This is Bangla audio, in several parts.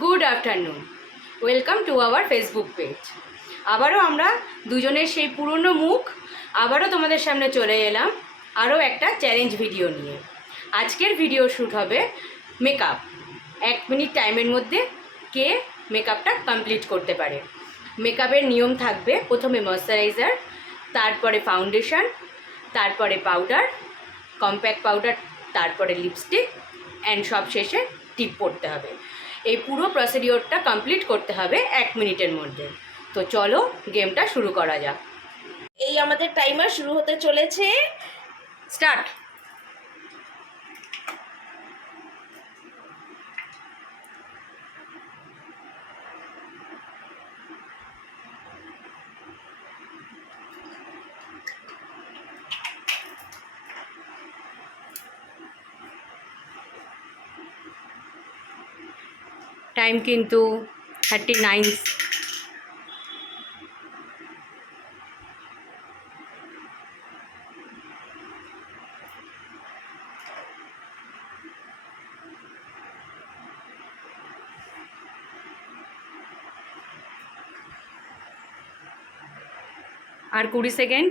Good afternoon, welcome to our Facebook page. আবারও আমরা দুজনের সেই পুরনো মুখ আবারও তোমাদের সামনে চলে এলাম আরও একটা চ্যালেঞ্জ ভিডিও নিয়ে। আজকের ভিডিও শ্যুট হবে মেকআপ। 1 মিনিট টাইমের মধ্যে কে মেকআপটা কমপ্লিট করতে পারে। মেকআপের নিয়ম থাকবে, প্রথমে ময়শ্চারাইজার, তারপরে ফাউন্ডেশন, তারপরে পাউডার, কম্প্যাক্ট পাউডার, তারপরে লিপস্টিক অ্যান্ড সব শেষে টিপ পড়তে হবে। এই পুরো প্রসিডিওরটা কমপ্লিট করতে হবে 1 মিনিটের মধ্যে। তো চলো গেমটা শুরু করা যাক। এই আমাদের টাইমার শুরু হতে চলেছে। স্টার্ট। টাইম কিন্তু 39। আর 20 সেকেন্ড।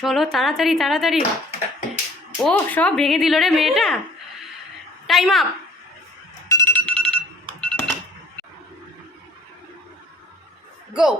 চলো তাড়াতাড়ি তাড়াতাড়ি। ও সব ভেঙে দিল রে মেয়েটা। Time up. গো।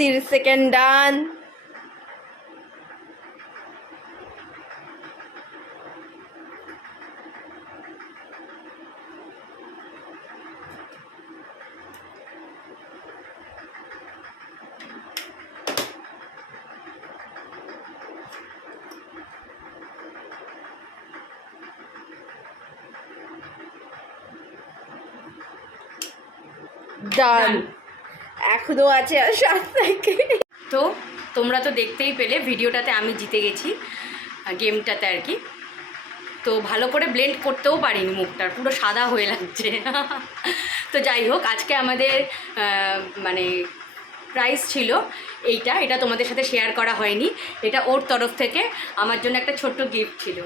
तीस सेकेंड ডান। ডান। এখনো আছে আর 7 সেকেন্ড। তো তোমরা তো দেখতেই পেলে ভিডিওটাতে আমি জিতে গেছি, গেমটাতে আর কি। তো ভালো করে ব্লেন্ড করতেও পারিনি, মুখটার পুরো সাদা হয়ে লাগছে। তো যাই হোক, আজকে আমাদের মানে প্রাইজ ছিল এটা তোমাদের সাথে শেয়ার করা হয়নি। এটা ওর তরফ থেকে আমার জন্য একটা ছোট্ট গিফট ছিল।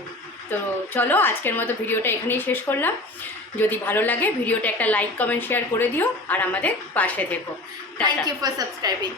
তো চলো আজকের মতো ভিডিওটা এখানেই শেষ করলাম। যদি ভালো লাগে ভিডিওটা একটা লাইক কমেন্ট শেয়ার করে দিও আর আমাদের পাশে থেকো। Thank you for subscribing.